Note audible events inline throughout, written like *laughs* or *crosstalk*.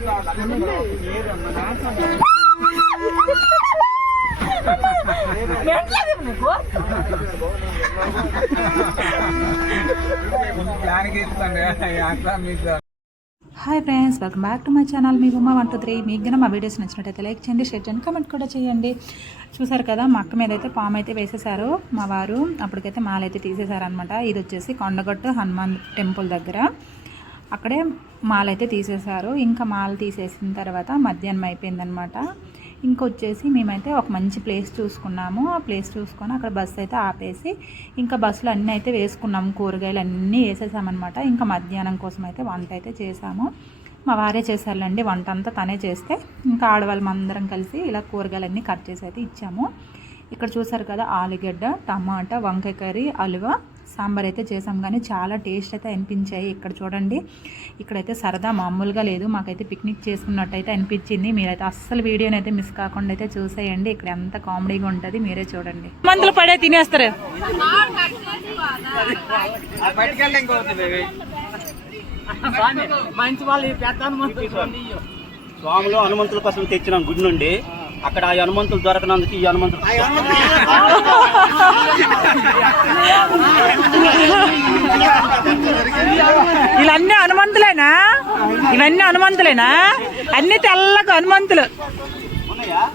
Hi friends welcome back to my channel. మీ ఉమ్మ one two three. మీకు కన్నా మా వీడియోస్ నచ్చినట్టయితే లైక్ చేయండి షేర్ చేయండి కమెంట్ కూడా చేయండి. చూసారు కదా మా అక్క మీద అయితే పాము అయితే వేసేసారు మా వారు. అప్పటికైతే మాలైతే తీసేశారనమాట ఇది వచ్చేసి కొండగట్టు హనుమాన్ టెంపుల్ దగ్గర. అక్కడే మాల అయితే తీసేశారు. ఇంకా మాల తీసేసిన తర్వాత మధ్యాహ్నం అయిపోయిందనమాట ఇంకొచ్చేసి మేమైతే ఒక మంచి ప్లేస్ చూసుకున్నాము. ఆ ప్లేస్ చూసుకొని అక్కడ బస్సు అయితే ఆపేసి ఇంకా బస్సులో అన్నీ అయితే వేసుకున్నాము కూరగాయలు అన్నీ వేసేసామన్నమాట. ఇంకా మధ్యాహ్నం కోసం అయితే వంట అయితే చేసాము మా వారే చేశారులేండి. వంట అంతా తనే చేస్తే ఇంకా ఆడవాళ్ళం అందరం కలిసి ఇలా కూరగాయలన్నీ కట్ చేసి అయితే ఇచ్చాము. ఇక్కడ చూసారు కదా ఆలుగడ్డ టమాటా వంకాయ కర్రీ అలువ సాంబార్ అయితే చేసాం కానీ చాలా టేస్ట్ అయితే అనిపించాయి ఇక్కడ చూడండి. ఇక్కడైతే సరదా మామూలుగా లేదు. మాకైతే పిక్నిక్ చేసుకున్నట్టయితే అనిపించింది. మీరైతే అస్సలు వీడియోని అయితే మిస్ కాకుండా అయితే చూసేయండి. ఇక్కడ ఎంత కామెడీగా ఉంటుంది మీరే చూడండి. మందులు పడే తినేస్తారు. మంచి వాళ్ళు స్వాములు హనుమంతుల కోసం తెచ్చిన గుడి నుండి అక్కడ ఆ హనుమంతులు దొరకనందుకు ఈ హనుమంతులు *laughs* ఇవన్నీ హనుమంతులేనా? ఇవన్నీ హనుమంతులేనా? అన్ని తెల్లగా హనుమంతులు. ఉన్నాయా?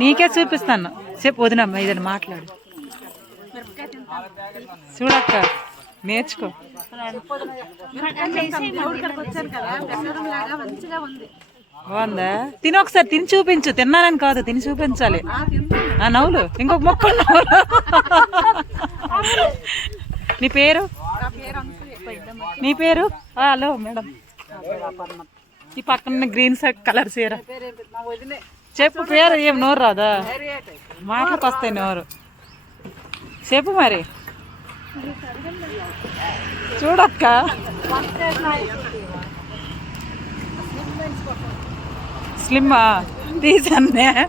నీకే చూపిస్తాను. చెప్పు వదినమ్మ ఇదని మాట్లాడు. చూడక్క నేర్చుకో. బాగుందా? తిని ఒకసారి తిని చూపించు. తిన్నానని కాదు తిని చూపించాలి. నవ్వులు. ఇంకొక మొక్క నవ్వులు నీ పేరు? నీ పేరు? Hello madam. ఈ పక్కన గ్రీన్ కలర్ చీర. చెప్పు పేరు ఏం నోరు రాదా? మాటలకు వస్తాయి నోరు. చెప్పు మరి. చూడక్క. స్లిమ్మా? తీసన్నే.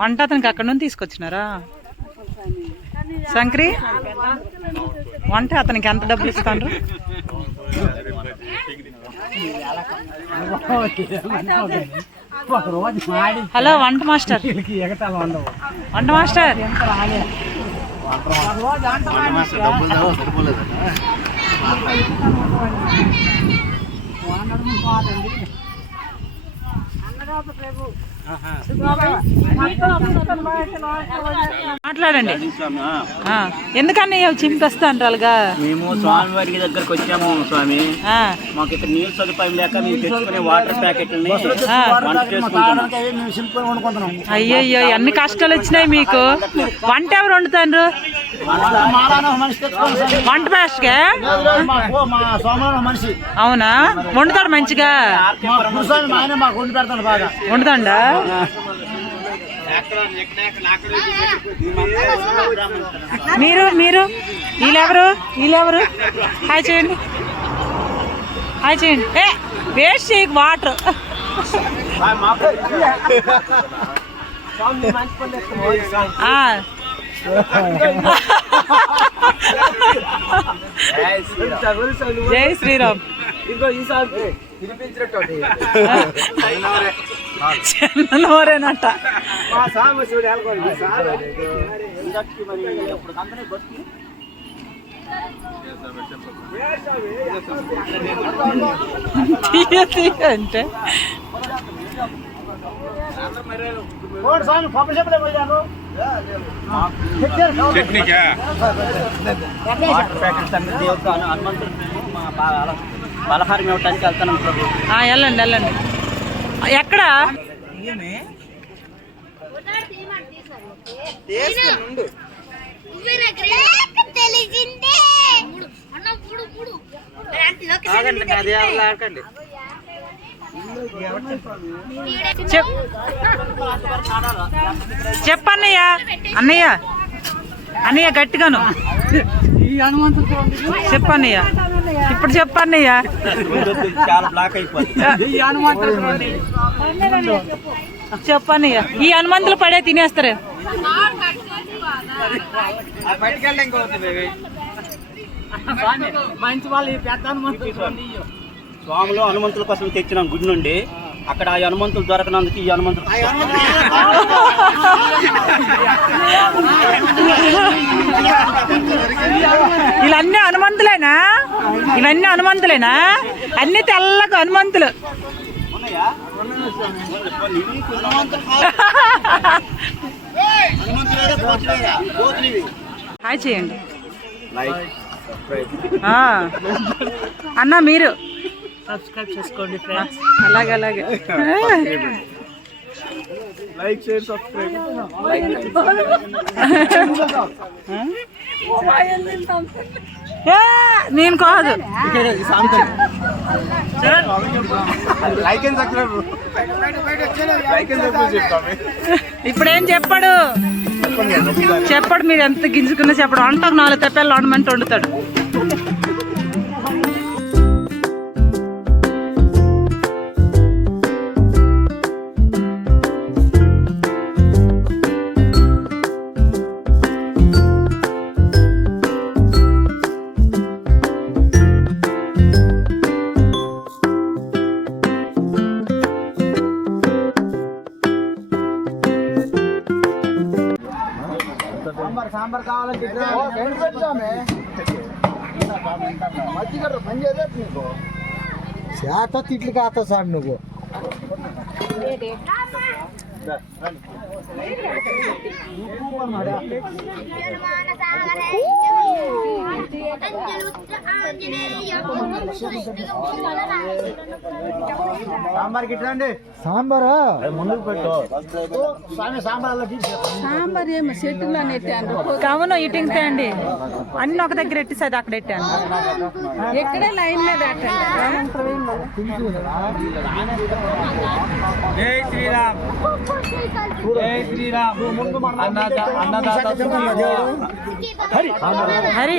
వంట అతనికి అక్కడ నుండి తీసుకొచ్చినారా? శంకరి వంట అతనికి ఎంత డబ్బులు ఇస్తాను హలో వంట మాస్టర్. వంట మాస్టర్. మాట్లాడండి. స్వామి ఆ. ఆ, ఎందుకని చింపేస్తా అంటారుగా మేము స్వామివారి దగ్గరకు వచ్చాము స్వామి. ఆ, మాకు ఇక్కడ నీళ్ళ సదుపాయం లేక మేము తెచ్చుకునే వాటర్ ప్యాకెట్లని చేసుకుంటున్నాం. అయ్యయ్యో అన్ని కష్టాలు వచ్చినాయి మీకు? వంట ఎవరు వండుతాండ్రు? వంట మాస్టర్గా మనిషి. అవునా? వండుతాడు మంచిగా? వండుతాండా? మీరు మీరు వీళ్ళెవరు? వీళ్ళెవరు? హాయ్ చేయండి. హాయ్ చేయండి. ఏ వేస్ట్ చేయకు వాటర్. జై శ్రీరామ్. చిన్నోరేనట తీయ తీయ అంటే వాటర్ ప్యాకెట్స్ అన్ని దేవుడికి హను- హనుమంతుడు మేము మా పల- పలహారం ఇవ్వడానికి వెళ్తున్నాం ప్రభు. ఆ, వెళ్ళండి వెళ్ళండి. ఎక్కడ? చెప్పన్నయ్య అన్నయ్య. అన్నయ్య గట్టిగాను. చెప్పన్నయ్య. ఇప్పుడు చెప్పన్నయ్య? చాలా బ్లాక్ అయిపోతుంది. చెప్పన్నయ్య. ఈ హనుమంతులు పడే తినేస్తారు? స్వాములు హనుమంతుల కోసం తెచ్చినాం గుడి నుండి. అక్కడ ఆ హనుమంతులు దొరకనందుకు ఈ హనుమంతులు వీళ్ళన్నీ హనుమంతులేనా? ఇవన్నీ హనుమంతులేనా? అన్ని తెల్లగా హనుమంతులు. హాయ్ చేయండి. ఆ. అన్న మీరు. సబ్స్క్రైబ్ చేసుకోండి ఫ్రెండ్స్ అలాగే అలాగే. లైక్ షేర్ సబ్స్క్రైబ్ ఏ, నేను కాదు. Like and subscribe like and subscribe చెప్తాము ఇప్పుడేం చెప్పాడు? చెప్పాడు మీరు ఎంత గింజుకున్నా చెప్పడు. వంటకు నాలుగు తెప్పాలు వండమంటే వండుతాడు. శాత తిట్లు కాస్తా సార్ నువ్వు సాంబార్ సాంబారా ముందుకు పెట్టు స్వామి సాంబార్ అవును ఇటింగ్ తేండి అన్ని ఒక దగ్గర ఎట్టేసేది అక్కడ పెట్టాను ఎక్కడే లైన్ మీద జై శ్రీరామ్ జై శ్రీరామ్ అన్నదా అన్నదాత హరి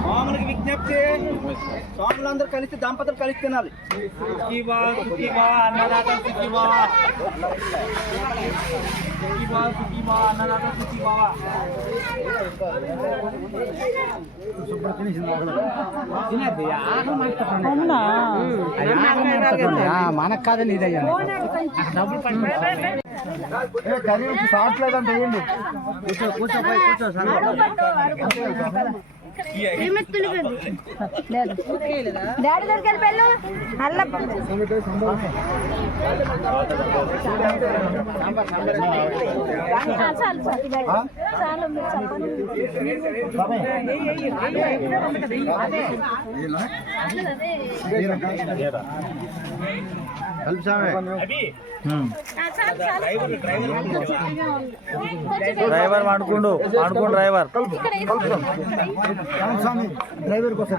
స్వాములకి విజ్ఞప్తి స్వాములందరూ కలిసి దంపతులు కలిసి తినాలి. అన్నదాత అవునా? మనకు కాదని ఇదయ్యా కర్రీ సాట్ లేదంటే వేయండి కూర్చో కూర్చో పోయి కూర్చో డాడీ దగ్గరికి చాలు చాలు చాలు మీరు చెప్పండి కలిపి సామే డ్రైవర్ వాడుకుండు వాడుకోండు డ్రైవర్ స్వామి డ్రైవర్ కోసం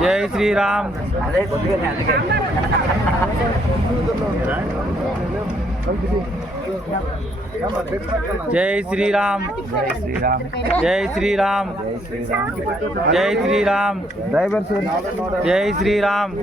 जय श्री राम। जय श्री राम। जय श्री राम। जय श्री राम। जय श्री राम। ड्राइवर सर जय श्री राम